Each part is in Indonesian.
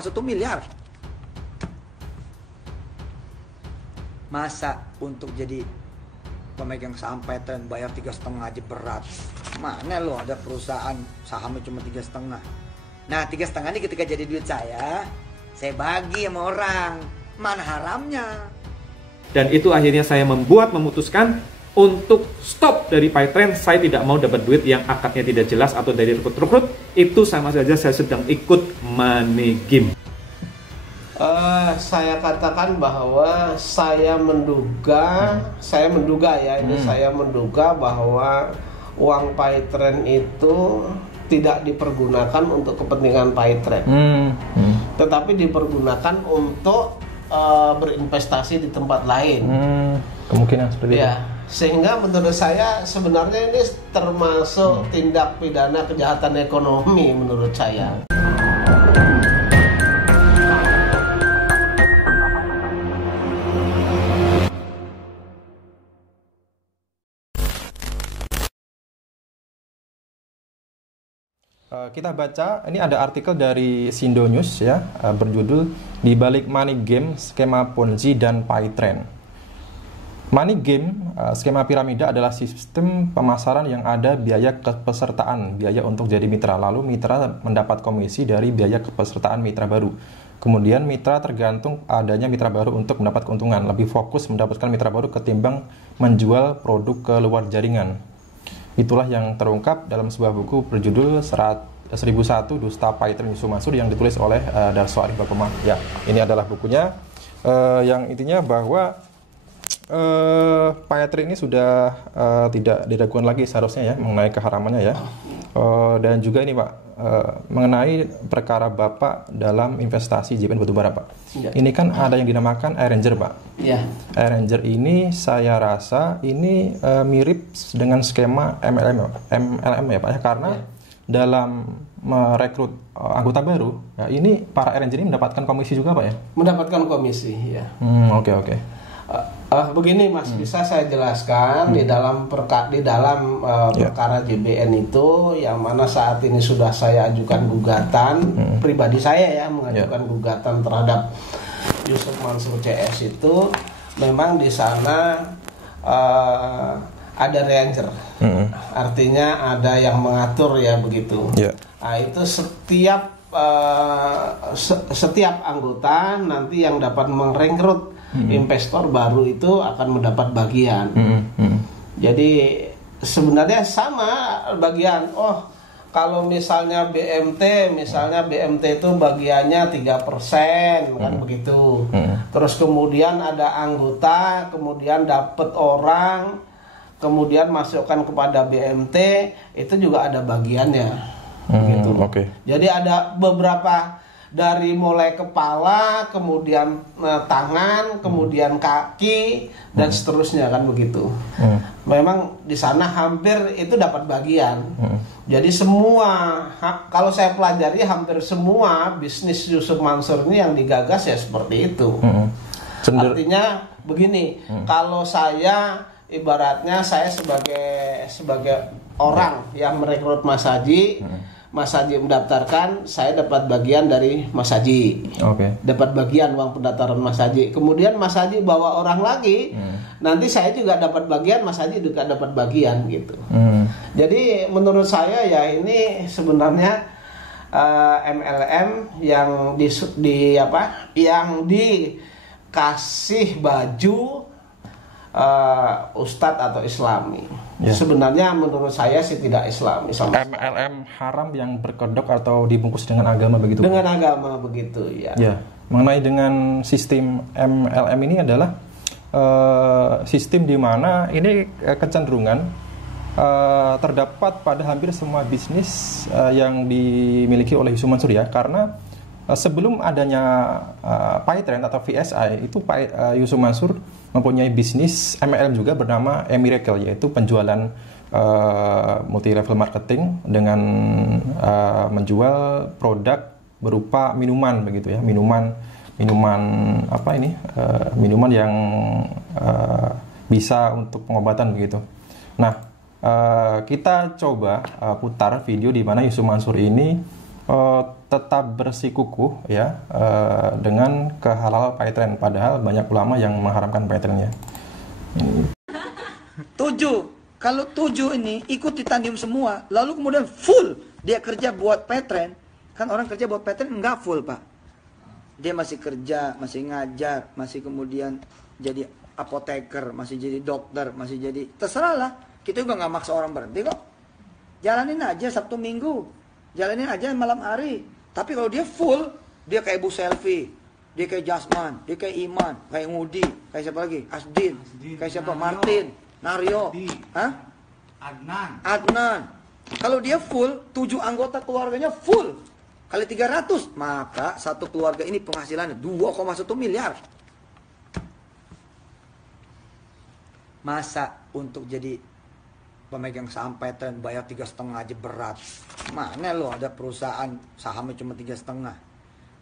1 miliar. Masa untuk jadi pemegang saham Paytrend bayar 3,5 aja berat. Mana lo ada perusahaan sahamnya cuma 3,5. Nah 3,5 ini ketika jadi duit saya bagi sama orang. Mana haramnya. Dan itu akhirnya saya memutuskan untuk stop dari Paytrend. Saya tidak mau dapat duit yang akadnya tidak jelas atau dari rekrut-rekrut. Itu sama saja saya sedang ikut money game. Saya katakan bahwa saya menduga bahwa uang Paytrend itu tidak dipergunakan untuk kepentingan Paytrend, tetapi dipergunakan untuk berinvestasi di tempat lain. Kemungkinan seperti itu. Sehingga menurut saya sebenarnya ini termasuk tindak pidana kejahatan ekonomi menurut saya. Kita baca, ini ada artikel dari Sindo News ya, berjudul Di Balik Money Game, Skema Ponzi dan Paytrend. Money game, skema piramida adalah sistem pemasaran yang ada biaya kepesertaan, biaya untuk jadi mitra. Lalu mitra mendapat komisi dari biaya kepesertaan mitra baru. Kemudian mitra tergantung adanya mitra baru untuk mendapat keuntungan. Lebih fokus mendapatkan mitra baru ketimbang menjual produk ke luar jaringan. Itulah yang terungkap dalam sebuah buku berjudul 1001 Dusta Paytrend Yusuf Mansur yang ditulis oleh Darso Arif Bakoma. Ya, ini adalah bukunya yang intinya bahwa Paytrend ini sudah tidak diragukan lagi seharusnya ya mengenai keharamannya ya. Dan juga ini Pak mengenai perkara Bapak dalam investasi JPN batubara Pak. Ya. Ini kan ada yang dinamakan Arranger Pak. Ya. Arranger ini saya rasa ini mirip dengan skema MLM ya Pak ya, karena dalam merekrut anggota baru ya, ini para Arranger ini mendapatkan komisi juga Pak ya? Mendapatkan komisi ya. Oke. Begini Mas, bisa saya jelaskan di dalam perkara JBN itu yang mana saat ini sudah saya ajukan gugatan pribadi saya ya, mengajukan gugatan terhadap Yusuf Mansur CS itu memang di sana ada arranger, artinya ada yang mengatur ya begitu. Nah, itu setiap anggota nanti yang dapat merekrut investor baru itu akan mendapat bagian. Jadi sebenarnya sama bagian. Kalau misalnya BMT itu bagiannya 3% kan begitu. Terus kemudian ada anggota, kemudian dapat orang, kemudian masukkan kepada BMT, itu juga ada bagiannya. Gitu. Jadi ada beberapa dari mulai kepala, kemudian tangan, kemudian kaki dan seterusnya kan begitu. Memang di sana hampir itu dapat bagian. Jadi semua kalau saya pelajari hampir semua bisnis Yusuf Mansur ini yang digagas ya seperti itu. Artinya begini, kalau saya ibaratnya saya sebagai orang yang merekrut Mas Haji, Mas Haji mendaftarkan, saya dapat bagian dari Mas Haji. Dapat bagian uang pendaftaran Mas Haji. Kemudian Mas Haji bawa orang lagi, nanti saya juga dapat bagian, Mas Haji juga dapat bagian gitu. Jadi menurut saya ya ini sebenarnya MLM yang yang dikasih baju Ustadz atau Islami. Sebenarnya menurut saya sih tidak Islami sama MLM haram yang berkedok atau dibungkus dengan agama begitu. Dengan agama begitu ya. Mengenai dengan sistem MLM ini adalah sistem di mana ini kecenderungan terdapat pada hampir semua bisnis yang dimiliki oleh Yusuf Mansur ya, karena sebelum adanya Paytrend atau VSI itu Yusuf Mansur mempunyai bisnis MLM juga bernama Miracle, yaitu penjualan multi level marketing dengan menjual produk berupa minuman begitu ya, minuman yang bisa untuk pengobatan begitu. Nah, kita coba putar video di mana Yusuf Mansur ini tetap bersikukuh ya dengan kehalal PyTrend, padahal banyak ulama yang mengharamkan PyTrend ya. 7. Kalau 7 ini ikut titanium semua, lalu kemudian full dia kerja buat PyTrend. Kan orang kerja buat PyTrend enggak full, Pak. Dia masih kerja, masih ngajar, masih kemudian jadi apoteker, masih jadi dokter, masih jadi terserah lah. Kita juga nggak maksa orang berhenti kok. Jalanin aja Sabtu Minggu, jalanin aja malam hari. Tapi kalau dia full, dia kayak Bu Selfie, dia kayak Jasman, dia kayak Iman, kayak Ngudi, kayak siapa lagi? Asdin, kayak siapa? Martin, Naryo, Adnan. Kalau dia full, 7 anggota keluarganya full, kali 300, maka satu keluarga ini penghasilannya 2,1 miliar. Masa untuk jadi pemegang saham PyTrend bayar 3,5 aja berat. Mana lo ada perusahaan sahamnya cuma 3,5.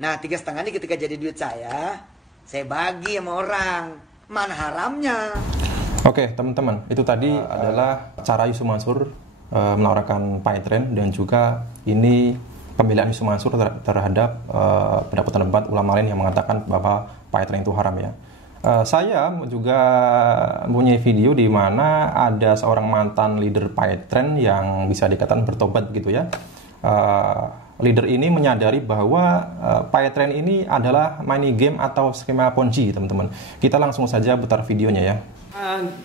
Nah 3,5 ini ketika jadi duit saya bagi sama orang. Mana haramnya? Oke teman-teman, itu tadi adalah cara Yusuf Mansur menawarkan PyTrend, dan juga ini pembelaan Yusuf Mansur terhadap pendapat ulama lain yang mengatakan bahwa PyTrend itu haram ya. Saya juga punya video di mana ada seorang mantan leader PyTrend yang bisa dikatakan bertobat gitu ya. Leader ini menyadari bahwa PyTrend ini adalah money game atau skema Ponzi, teman-teman. Kita langsung saja putar videonya ya.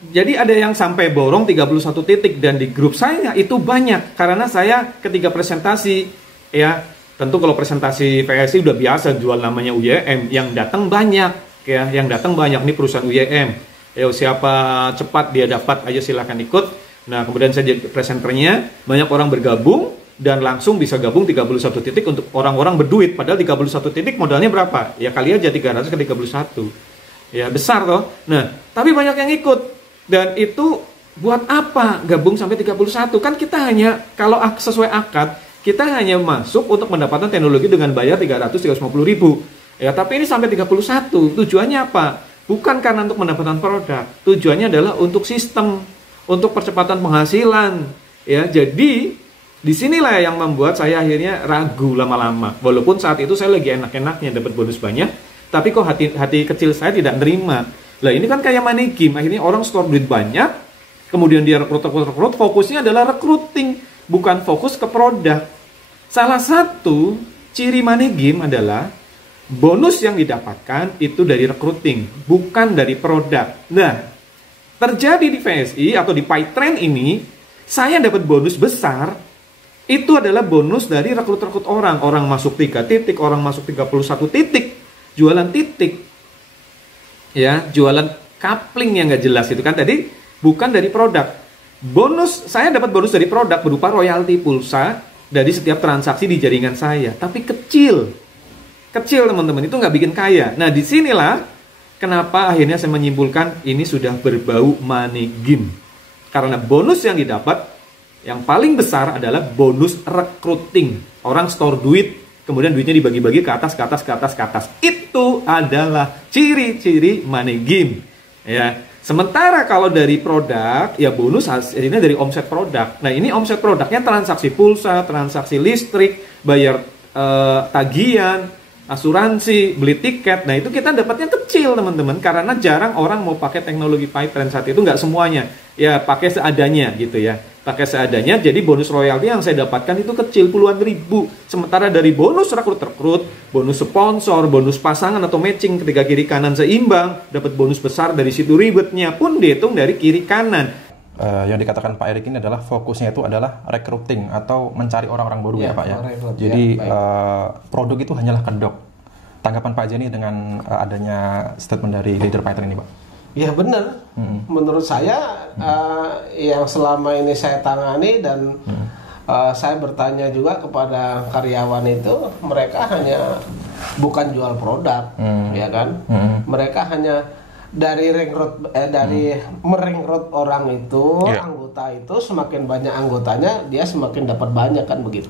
Jadi ada yang sampai borong 31 titik, dan di grup saya itu banyak karena saya ketika presentasi ya, tentu kalau presentasi PSI udah biasa jual namanya UYM, yang datang banyak. Ya, yang datang banyak nih perusahaan UYM. Ayo siapa cepat dia dapat, ayo silahkan ikut. Nah, kemudian saya jadi presenternya, banyak orang bergabung dan langsung bisa gabung 31 titik untuk orang-orang berduit. Padahal 31 titik modalnya berapa? Ya kali aja 300 ke 31. Ya besar toh. Nah, tapi banyak yang ikut. Dan itu buat apa gabung sampai 31? Kan kita hanya kalau sesuai akad, kita hanya masuk untuk mendapatkan teknologi dengan bayar 350 ribu. Ya, tapi ini sampai 31. Tujuannya apa? Bukan karena untuk mendapatkan produk. Tujuannya adalah untuk sistem, untuk percepatan penghasilan. Ya, jadi disinilah yang membuat saya akhirnya ragu lama-lama. Walaupun saat itu saya lagi enak-enaknya dapat bonus banyak, tapi kok hati kecil saya tidak nerima. Lah ini kan kayak money game. Akhirnya orang store duit banyak, kemudian dia rekrut, fokusnya adalah recruiting, bukan fokus ke produk. Salah satu ciri money game adalah bonus yang didapatkan itu dari recruiting, bukan dari produk. Nah, terjadi di VSI atau di PyTrend ini, saya dapat bonus besar, itu adalah bonus dari rekrut-rekrut orang. Orang masuk 3 titik, orang masuk 31 titik, jualan titik. Ya, jualan coupling yang nggak jelas itu kan tadi, bukan dari produk. Bonus, saya dapat bonus dari produk berupa royalti pulsa dari setiap transaksi di jaringan saya, tapi kecil teman-teman, itu nggak bikin kaya. Nah disinilah kenapa akhirnya saya menyimpulkan ini sudah berbau money game, karena bonus yang didapat yang paling besar adalah bonus recruiting. Orang store duit, kemudian duitnya dibagi-bagi ke atas. Itu adalah ciri-ciri money game ya. Sementara kalau dari produk, ya bonus hasilnya dari omset produk. Nah ini omset produknya transaksi pulsa, transaksi listrik, bayar tagihan, asuransi, beli tiket. Nah itu kita dapatnya kecil teman-teman, karena jarang orang mau pakai teknologi PyTrend saat itu. Nggak semuanya, ya pakai seadanya gitu ya, pakai seadanya. Jadi bonus royalti yang saya dapatkan itu kecil, puluhan ribu. Sementara dari bonus rekrut, bonus sponsor, bonus pasangan atau matching ketika kiri kanan seimbang, dapat bonus besar dari situ, ribetnya pun dihitung dari kiri kanan. Yang dikatakan Pak Erik ini adalah fokusnya itu adalah recruiting atau mencari orang-orang baru ya Pak ya. Jadi produk itu hanyalah kedok. Tanggapan Pak Jenny dengan adanya statement dari leader PyTrend ini Pak? Ya benar. Menurut saya yang selama ini saya tangani dan saya bertanya juga kepada karyawan itu, mereka hanya bukan jual produk, ya kan? Mereka hanya dari merekrut orang itu, anggota itu, semakin banyak anggotanya dia semakin dapat banyak kan begitu.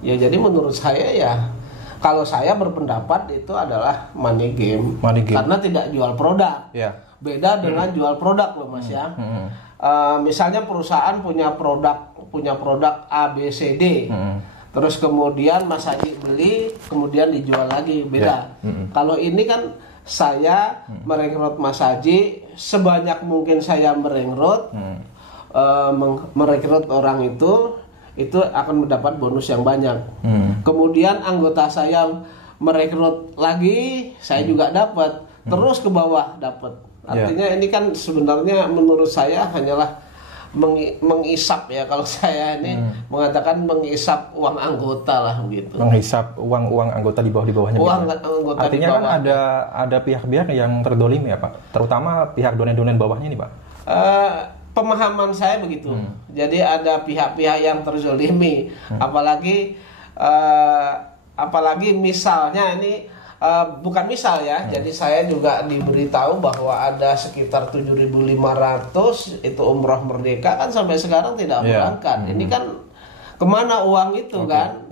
Ya jadi menurut saya ya, kalau saya berpendapat itu adalah money game. Karena tidak jual produk. Beda dengan jual produk loh Mas ya. Misalnya perusahaan punya produk A B C D. terus kemudian Mas Haji beli, kemudian dijual lagi, beda. Kalau ini kan saya merekrut Mas Haji sebanyak mungkin saya merekrut, merekrut orang itu akan mendapat bonus yang banyak. Kemudian anggota saya merekrut lagi, saya juga dapat, terus ke bawah dapat. Artinya ini kan sebenarnya menurut saya hanyalah mengisap ya, kalau saya ini mengatakan mengisap uang anggota lah begitu. Menghisap uang anggota di bawahnya. Uang gitu. anggota Artinya di kan ada pihak-pihak yang terdolimi ya Pak, terutama pihak donen-donen bawahnya nih Pak. Pemahaman saya begitu. Jadi ada pihak-pihak yang terzolimi, apalagi misalnya ini bukan misal ya. Jadi saya juga diberitahu bahwa ada sekitar 7.500 itu umroh merdeka kan sampai sekarang tidak berangkat. Ini kan kemana uang itu kan?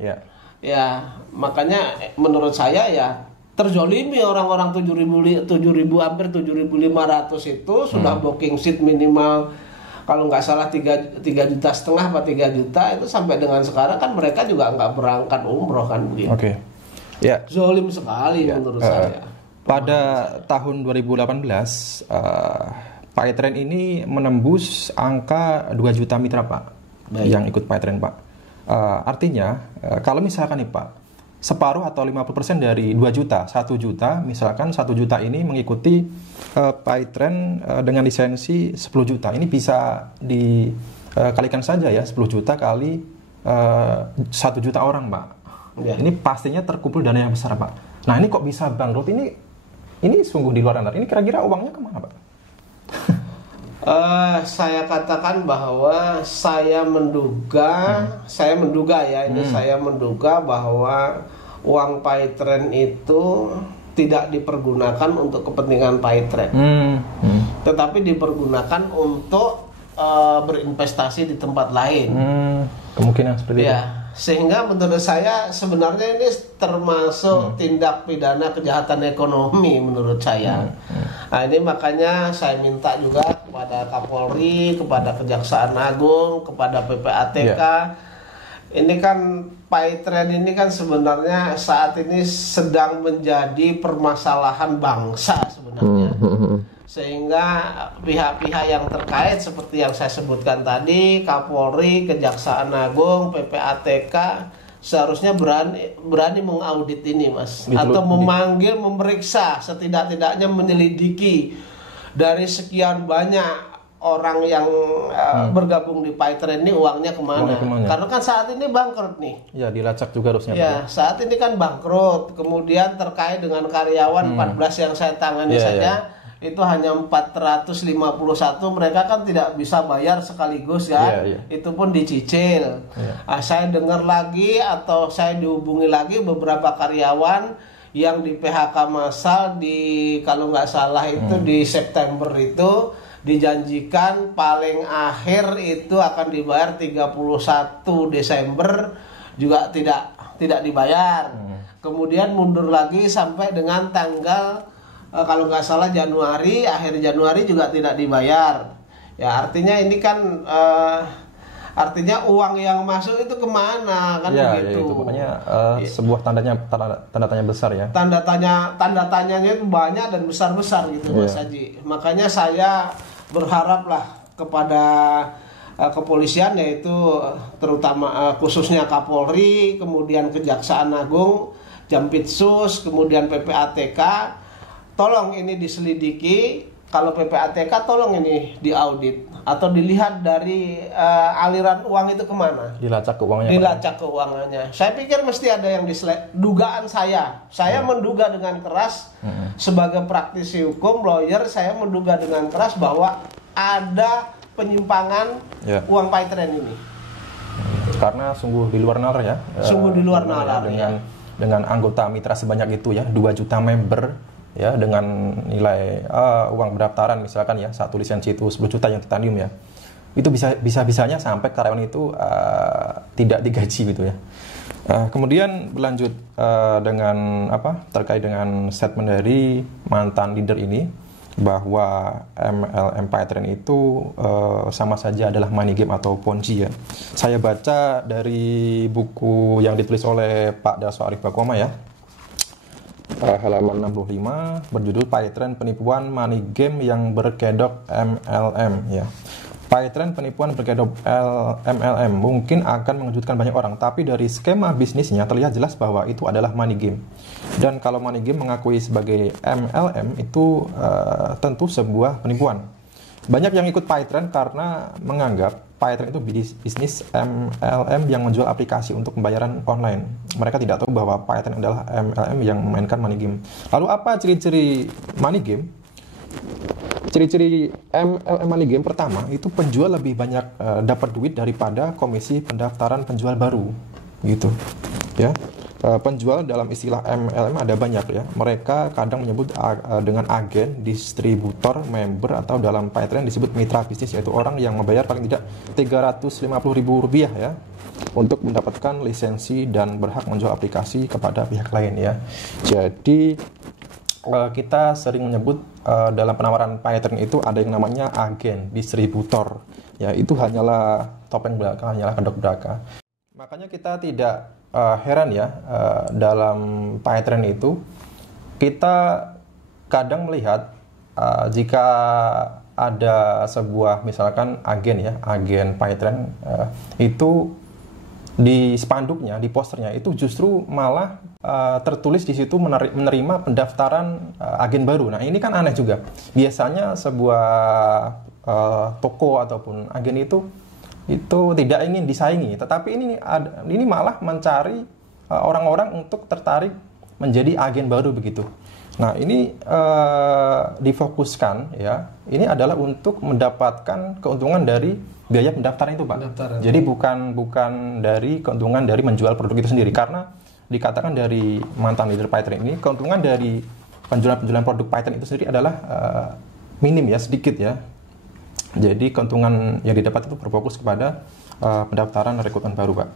Ya, makanya menurut saya ya terzolimi orang-orang 7.000 hampir 7.500 itu sudah booking seat minimal kalau nggak salah 3,5 juta apa 3 juta itu sampai dengan sekarang kan mereka juga nggak berangkat umroh kan begitu. Ya. Zolim sekali menurut saya. Pada tahun 2018 PayTrend ini menembus angka 2 juta mitra Pak. Yang ikut PayTrend Pak. Artinya kalau misalkan nih Pak, separuh atau 50% dari 2 juta, 1 juta, misalkan 1 juta ini mengikuti PayTrend dengan lisensi 10 juta. Ini bisa dikalikan saja ya, 10 juta kali 1 juta orang Pak. Ini pastinya terkumpul dana yang besar Pak. Nah ini kok bisa bangkrut, ini sungguh di luar nalar. Ini kira-kira uangnya kemana Pak? Saya katakan bahwa saya menduga bahwa uang PayTrend itu tidak dipergunakan untuk kepentingan PayTrend, tetapi dipergunakan untuk berinvestasi di tempat lain. Kemungkinan seperti itu. Sehingga menurut saya sebenarnya ini termasuk tindak pidana kejahatan ekonomi menurut saya. Nah ini makanya saya minta juga kepada Kapolri, kepada Kejaksaan Agung, kepada PPATK. Ini kan PayTrend ini kan sebenarnya saat ini sedang menjadi permasalahan bangsa sebenarnya. Sehingga pihak-pihak yang terkait seperti yang saya sebutkan tadi, Kapolri, Kejaksaan Agung, PPATK seharusnya berani mengaudit ini Mas, atau memanggil, memeriksa, setidak-tidaknya menyelidiki dari sekian banyak orang yang bergabung di PayTrend ini uangnya kemana? Karena kan saat ini bangkrut nih. Ya dilacak juga harusnya. Ya saat ini kan bangkrut. Kemudian terkait dengan karyawan 14 yang saya tangani saja. Itu hanya 451, mereka kan tidak bisa bayar sekaligus kan, itu pun dicicil. Saya dengar lagi atau saya dihubungi lagi beberapa karyawan yang di PHK massal di kalau nggak salah itu di September itu dijanjikan paling akhir itu akan dibayar 31 Desember juga tidak dibayar. Kemudian mundur lagi sampai dengan tanggal kalau nggak salah Januari, akhir Januari juga tidak dibayar. Ya artinya ini kan artinya uang yang masuk itu kemana kan begitu. Itu pokoknya sebuah tanda tanya besar ya. Tanda tanyanya itu banyak dan besar gitu Mas Haji. Makanya saya berharaplah kepada kepolisian yaitu terutama khususnya Kapolri, kemudian Kejaksaan Agung, Jampitsus, kemudian PPATK. Tolong ini diselidiki, kalau PPATK tolong ini diaudit atau dilihat dari aliran uang itu kemana. Dilacak keuangannya. Dilacak keuangannya. Saya pikir mesti ada yang dugaan saya. Saya menduga dengan keras sebagai praktisi hukum, lawyer, saya menduga dengan keras bahwa ada penyimpangan uang PayTrend ini. Karena sungguh di luar nalar ya. Sungguh di luar nalar dengan anggota mitra sebanyak itu ya, 2 juta member. Ya dengan nilai uang pendaftaran misalkan ya satu lisensi itu 10 juta yang titanium ya, itu bisa-bisanya sampai karyawan itu tidak digaji gitu ya. Kemudian berlanjut dengan terkait dengan statement dari mantan leader ini, bahwa MLM PyTrend itu sama saja adalah money game atau ponzi ya. Saya baca dari buku yang ditulis oleh Pak Daso Arif Bakoma ya, halaman 65 berjudul PyTrend Penipuan Money Game yang Berkedok MLM ya. PyTrend penipuan berkedok MLM mungkin akan mengejutkan banyak orang, tapi dari skema bisnisnya terlihat jelas bahwa itu adalah money game. Dan kalau money game mengakui sebagai MLM itu tentu sebuah penipuan. Banyak yang ikut PyTrend karena menganggap PyTrend itu bisnis MLM yang menjual aplikasi untuk pembayaran online. Mereka tidak tahu bahwa PyTrend adalah MLM yang memainkan money game. Lalu apa ciri-ciri money game? Ciri-ciri MLM money game pertama itu penjual lebih banyak dapat duit daripada komisi pendaftaran penjual baru, gitu ya. Penjual dalam istilah MLM ada banyak ya. Mereka kadang menyebut dengan agen, distributor, member, atau dalam PyTrend disebut mitra bisnis, yaitu orang yang membayar paling tidak Rp350.000 ya untuk mendapatkan lisensi dan berhak menjual aplikasi kepada pihak lain ya. Jadi kita sering menyebut dalam penawaran PyTrend itu ada yang namanya agen, distributor ya. Itu hanyalah topeng belaka, hanyalah kedok belaka. Makanya kita tidak heran ya, dalam PyTrend itu kita kadang melihat jika ada sebuah misalkan agen ya, agen PyTrend itu di spanduknya, di posternya itu justru malah tertulis di situ menerima pendaftaran agen baru. Nah ini kan aneh juga. Biasanya sebuah toko ataupun agen itu tidak ingin disaingi, tetapi ini malah mencari orang-orang untuk tertarik menjadi agen baru begitu. Nah ini difokuskan ya, ini adalah untuk mendapatkan keuntungan dari biaya pendaftaran itu Pak. Jadi bukan dari keuntungan dari menjual produk itu sendiri, karena dikatakan dari mantan leader PyTrend ini keuntungan dari penjualan produk PyTrend itu sendiri adalah minim ya, sedikit ya. Jadi keuntungan yang didapat itu berfokus kepada pendaftaran rekrutmen baru Pak.